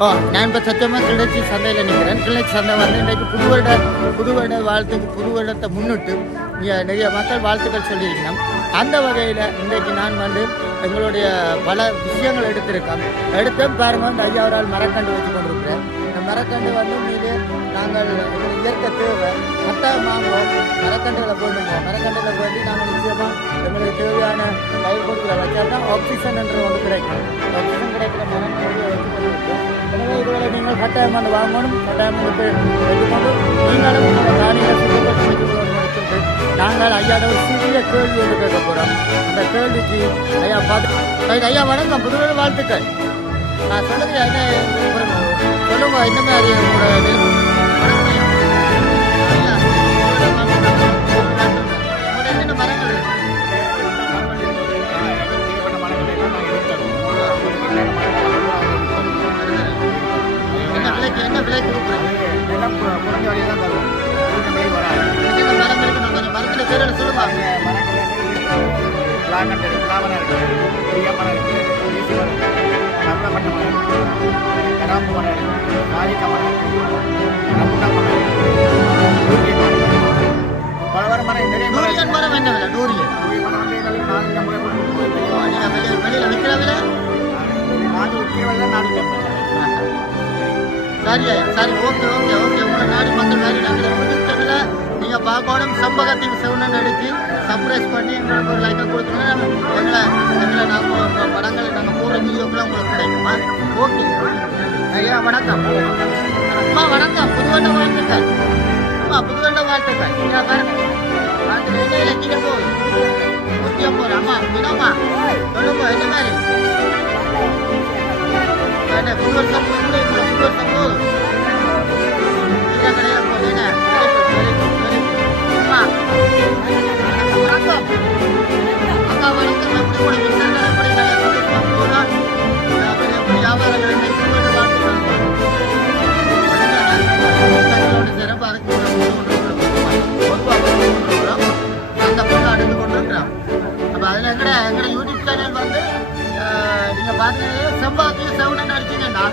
நான் இப்போ சத்தியமாக கிளர்ச்சி சந்தையில் நிற்கிறேன். கிளர்ச்சி சந்தை வந்து இன்றைக்கு புது வருட வாழ்த்துக்கு புது வருடத்தை முன்னிட்டு இங்கே நிறைய மக்கள் வாழ்த்துக்கள் சொல்லியிருக்கணும். அந்த வகையில் இன்றைக்கு நான் வந்து எங்களுடைய பல விஷயங்கள் எடுத்தேன் பாருங்க. இந்த ஐயா அவரால் மரக்கண்டு வச்சு கொண்டிருக்கிறேன். இந்த மரக்கண்டு வந்து மீது நாங்கள் எங்களுக்கு இயற்கை தேவை வாங்குவோம். மரக்கண்டுகளை போடுவோம். மரக்கண்டுகளை போட்டு நாங்கள் நிச்சயமாக எங்களுக்கு தேவையான பயிர் கொடுக்குற வச்சா தான் ஆக்சிஜன் என்று ஒன்று கிடைக்கும். ஆக்சிஜன் கிடைக்கிற மரம் வச்சு. எனவே இதுவரை நீங்கள் கட்டாயம் வந்து வாங்கணும். கட்டாயம் எடுத்துக்கொண்டு நீங்களும் உங்களோட காணிகளை சுத்தப்படுத்தி நாங்கள் ஐயாவோட ஒரு சிறிய கேள்வி ஒன்று கேட்க போகிறோம். அந்த கேள்விக்கு ஐயா பார்த்து ஐயா வணக்கம், புதுவரை வாழ்த்துக்கள். நான் சொல்லுங்க என்ன சொல்லுங்க, என்ன மாதிரி உங்களோட என்ன விலை கொடுக்குறேன்? குறைஞ்ச வழியாக தான் தருவோம். மரம் இருக்கு, நம்ம மரத்தில் பேரில் சொல்லுவாங்க. மரம் இருக்குது, பிளாமரம் இருக்குது, மரம் இருக்குது, ஈசி மரம் இருக்குது, நம்பப்பட்ட மரம் இருக்குது, கராம்பு மரம் இருக்குது, நாளிக்க மரம் இருக்குது, ரம்புட்டா மரம் இருக்குது, பலவர மரம் நிறைய டூரியன் மரம். என்ன விலை டூரியன்? மரம் வந்து 450 கொடுக்கும். நீங்கள் வெளியில் விற்கிற விலை 450 450. சரி சரி, ஓகே ஓகே ஓகே. உங்களை நாடு மக்கள் மாதிரி நாங்கள் நீங்கள் பார்க்கணும். சம்பகத்தின் செவனன் அடித்து சர்ப்ரைஸ் பண்ணி எங்களுக்கு ஒரு லைக்கை கொடுத்தோன்னா எங்களை நாங்கள் படங்களை நாங்கள் போடுற வீடியோக்கெல்லாம் உங்களுக்கு கிடைக்குமா? ஓகே ஐயா வணக்கம். அம்மா வணக்கம், புதுவண்ட வாழ்த்துக்கள். அம்மா புதுவண்ட வாழ்த்துக்கள். ஐயா பாருங்க எங்கே போகுது? 150. அம்மா வினோம்மா சொல்லுங்க என்ன மாதிரி புது வருஷம் புது வருஷம் போதும் கிடையாது போகுது. என்ன வணக்கம் அக்கா வணக்கம். எப்படி கூட விசாரணை எப்படி வியாபாரங்கள் சிறப்பு அதுக்கு அந்த பொண்ணு அடுத்து கொண்டு இருக்கிறோம். அப்போ அதில் எங்கட யூடியூப் சேனல் வந்து நீங்கள் பார்த்தீங்கன்னா செம்பாத்தியும் செவனன்னு அடிச்சிங்கன்னா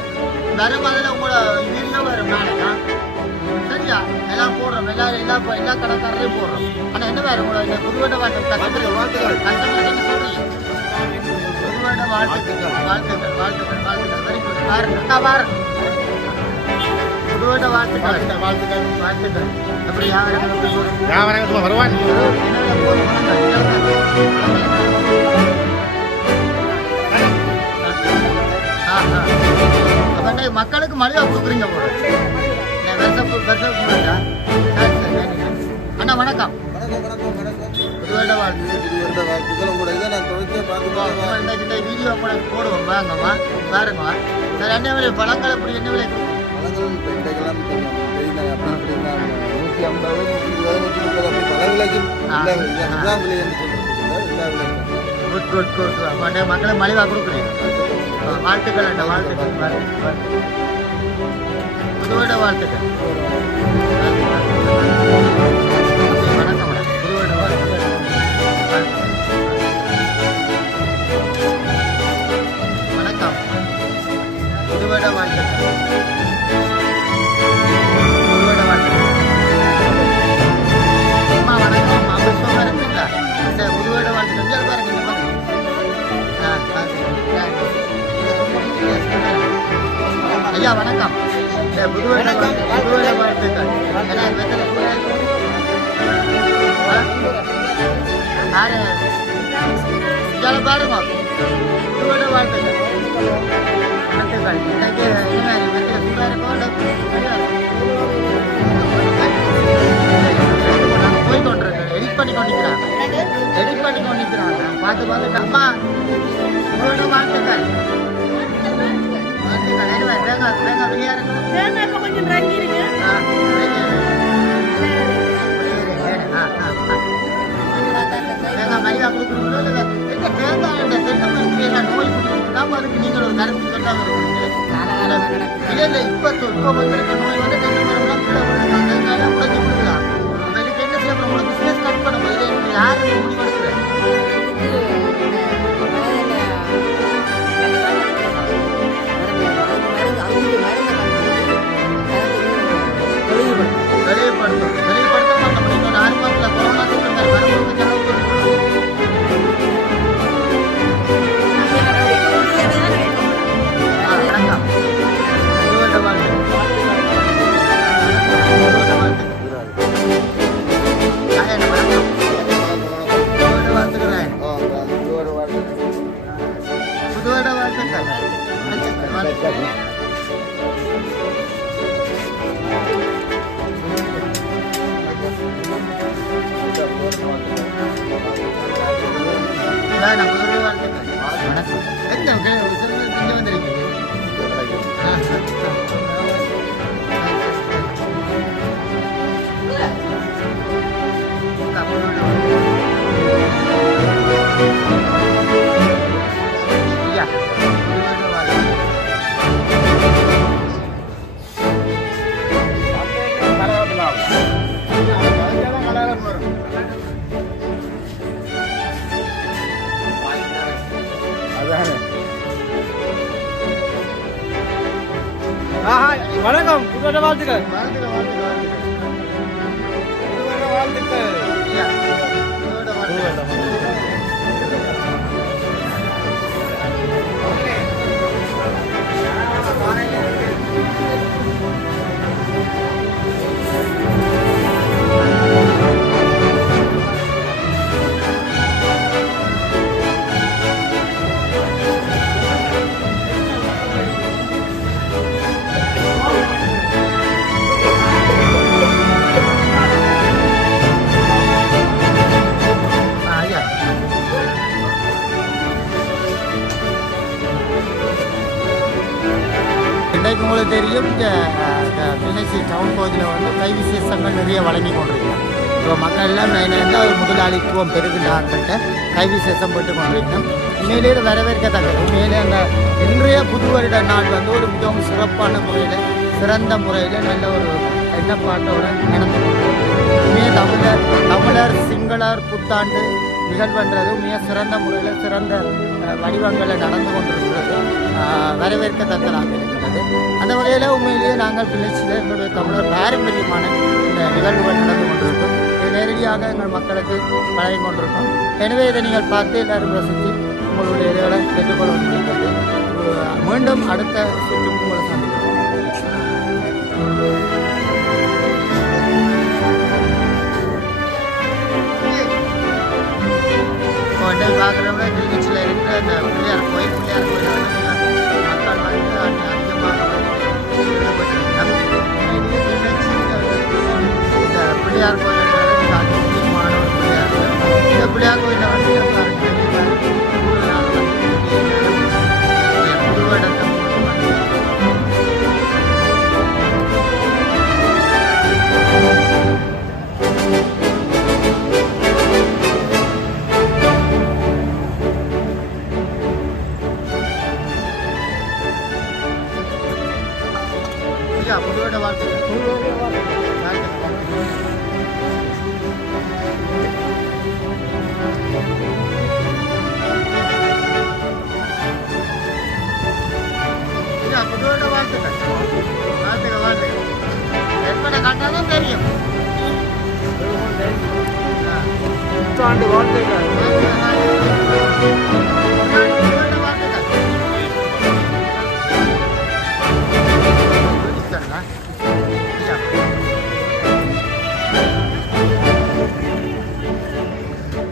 வரும் அதில் உங்களோட வீடியோ வரும் நாளைக்கா. சரியா எல்லாம் போடுறோம், எல்லா கடைக்காரரையும் போடுறோம். ஆனால் என்ன வேறு உங்களோட இந்த புதுவண்ட வாழ்த்துக்கள் கஸ்டமருக்கு என்ன சொல்கிறீங்க? புதுவண்ட வாழ்த்துக்கள் வாழ்த்துக்கள் வாழ்த்துக்கள் வாழ்த்துக்கள். Very good. பாருங்க பாருங்க புதுவண்ட வாழ்த்துக்கள் வாழ்த்துக்கள் வாழ்த்துக்கள். எப்படி வியாபாரங்கள் வருவாங்க மக்களுக்கு மலிவாக கொடுக்குறீங்க போல. அண்ணா வணக்கம். புதுவருட வாழ்த்துக்கள். உங்களோட வீடியோ உங்களுக்கு போடுவோம். வாங்கம்மா பாருங்க. சரி என்ன விலை பழங்கள் எப்படி என்ன விலை? Good good good. மக்களை மலிவாக கொடுக்குறீங்க. வாழ்த்துக்கள் அண்ணா வாழ்த்துக்கள். புதுவருட வாழ்த்துக்கள். வணக்கம் மேடம். புதுவருட வாழ்த்துக்கள். வணக்கம் புதுவருட வாழ்த்துக்கள். புதுவருட வாழ்த்துக்கள். அம்மா வணக்கம். அம்மா புஷ்பமாக இருக்குங்களா? சரி புதுவருட வாழ்த்துக்கள். பாருங்க இந்த மாதிரி ஐயா வணக்கம். புதுவருட வாழ்த்துக்கள். பாருங்க புதுவருட வாழ்த்துக்கள் வாழ்த்துக்கள். இன்னைக்கு போய் கொண்டிருக்கேன். எடிட் பண்ணி கொண்டிருக்கிறாங்க. பார்த்து பார்த்துட்டு அம்மா புதுவருட வாழ்த்துக்கள். மரியாதை கொடுக்கணும். நோய் அதுக்கு நீங்கள் ஒரு கருத்து சொல்லாமல் இல்லை இப்போ வந்திருக்க நோய் வந்து தென்னை மரம்லாம் உடைச்சு கொடுக்கலாம். இதுக்கு என்ன செய்ய உங்களை பிஸ்னஸ் கட் பண்ண போது யாரு முடிவெடுக்கிறேன்? நான் முதல்ல வணக்கம். எங்க இங்கே வந்திருக்கீங்க? வணக்கம். புதுவருட வாழ்த்துக்கள். இன்றைக்கு உங்களுக்கு தெரியும் இந்த கிளிநொச்சி டவுன் பகுதியில் வந்து கை விசேஷங்கள் நிறைய வழங்கி கொண்டிருக்கிறோம். இப்போ மக்கள் எல்லாம் மெயினாக ஒரு முதலாளித்துவம் பெருகின்ற ஆட்கள்கிட்ட கை விசேஷம் போட்டு கொண்டிருக்கிறோம். உண்மையிலேயே வரவேற்கத்தக்கது. உண்மையிலே அந்த இன்றைய புது வருட நாள் வந்து ஒரு மிகவும் சிறப்பான முறையில் சிறந்த முறையில் நல்ல ஒரு எண்ணப்பாட்டோட நடந்து கொண்டிருக்கிறோம். தமிழர் சிங்களர் புத்தாண்டு நிகழ்வுன்றது மிக சிறந்த முறையில் சிறந்த வடிவங்களில் நடந்து கொண்டிருக்கிறது. வரவேற்கத்தக்கதாக இருக்கிறது. அந்த வகையில் உண்மையிலேயே நாங்கள் கிளிநொச்சியில் எங்களுடைய தமிழர் பாரம்பரியமான இந்த நிகழ்வுகள் நடந்து கொண்டிருக்கோம். இது நேரடியாக எங்கள் மக்களுக்கு வழங்கி கொண்டிருக்கோம். எனவே இதை நீங்கள் பார்த்து எல்லாரும் ரசித்து உங்களுடைய இதுகளை பெற்றுக்கொள்ள முடிகிறது. மீண்டும் அடுத்த சுற்று உங்களை சந்திக்கிறோம். இப்போ பார்க்குறவங்க கிளிநொச்சியில் இருக்கிற அந்த பிள்ளையார் கோயில் மக்கள் வந்து அதிகமாக ஈடுபட்டிருக்கிறாங்க. இந்த பிள்ளையார் கோயில் மிக அதிகமான ஒரு பிள்ளையார் கோயில். இந்த பிள்ளையார் கோயிலில் வந்து புதுவடத்தை புதுவட வாழ்த்துக்கள். புதுவட வாழ்த்துக்கள். வாழ்த்துக்கள் வாழ்த்துக்கள். எப்பட கண்டாலும் தெரியும். புத்தாண்டு வாழ்த்துக்கள்.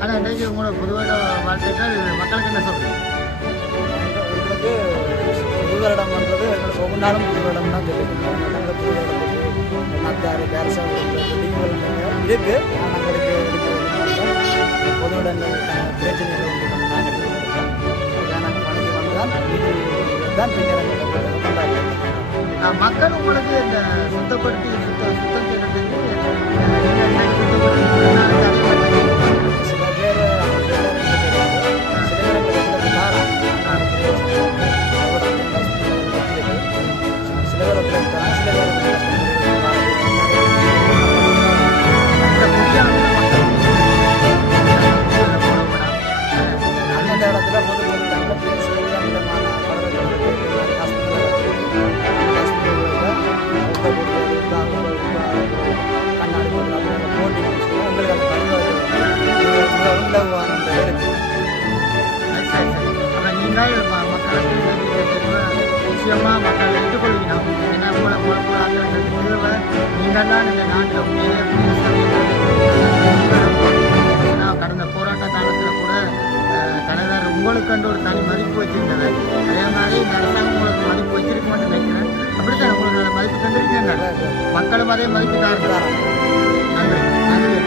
ஆனால் இன்றைக்கு உங்களோட புதுவருட வாழ்த்துக்கள் மக்களுக்கு என்ன சொல்றீங்க? எங்களுக்கு புது வருடம் பண்ணுறது எங்களோட ஒவ்வொரு நாளும் புது வருடம் தான் சொல்லியிருக்கோம். எங்களோட புது வருடம் மத்தாறு பேரசம் இருக்குது. நாங்களுக்கு பொது இடங்கள் பிரச்சனைகள் உண்டு. நாங்கள் நாங்கள் பணிக்கு வந்தால் தான் பின்னர் கொண்டாடுறோம். மக்கள் உங்களுக்கு இந்த சுத்தப்படுத்தி சுத்தம் செய்யறதுக்கு சில பேர் அந்தந்த இடத்துல பொது கண்ணாடி போட்டி உங்களுக்கு அந்த உலகமான இருக்குது. நீங்கள் மக்களுக்கு நிச்சயமாக மக்கள் எடுத்துக்கொள்கிறோம். ஏன்னா நீங்கள் தான் இந்த நாட்டில் ஏன்னா கடந்த போராட்ட காலத்தில் கூட தலைவர் உங்களுக்கு ஒரு தனி மதிப்பு வச்சிருந்தவர். அதே மாதிரி இந்த அரசாங்கம் உங்களுக்கு மதிப்பு வச்சிருக்குமான்னு நினைக்கிறேன். அப்படித்தான் உங்களுக்கு அந்த மதிப்பு தந்திருக்கீங்க. மக்களும் அதே மதிப்பு தான் இருக்கிறாங்க. நன்றி நன்றி.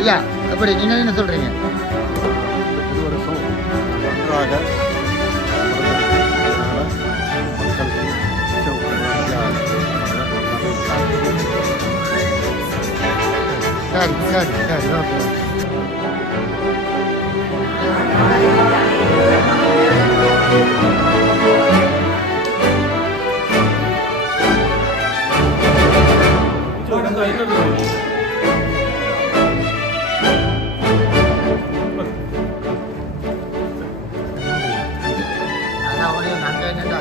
ஐயா எப்படி நீங்கள் என்ன சொல்கிறீங்க? புது வருஷம் நன்றாக சரி சரி சரி ஓகே. அதான் நாங்கள் என்னென்னா